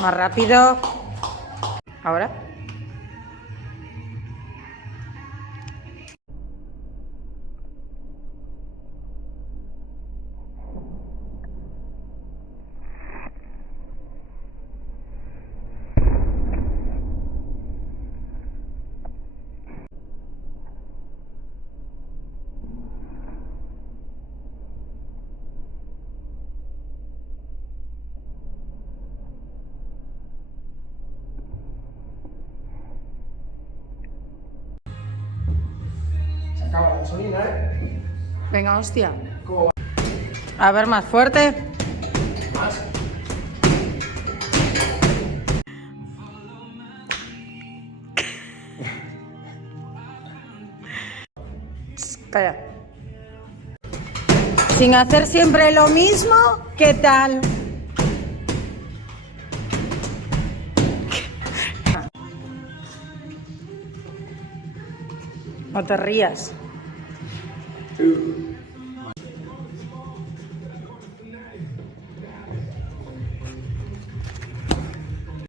Más rápido. Ahora. Se acaba la gasolina, ¿eh? Venga, hostia. ¿Cómo va? A ver, más fuerte. ¿Más? Calla. Sin hacer siempre lo mismo, ¿qué tal? No te rías.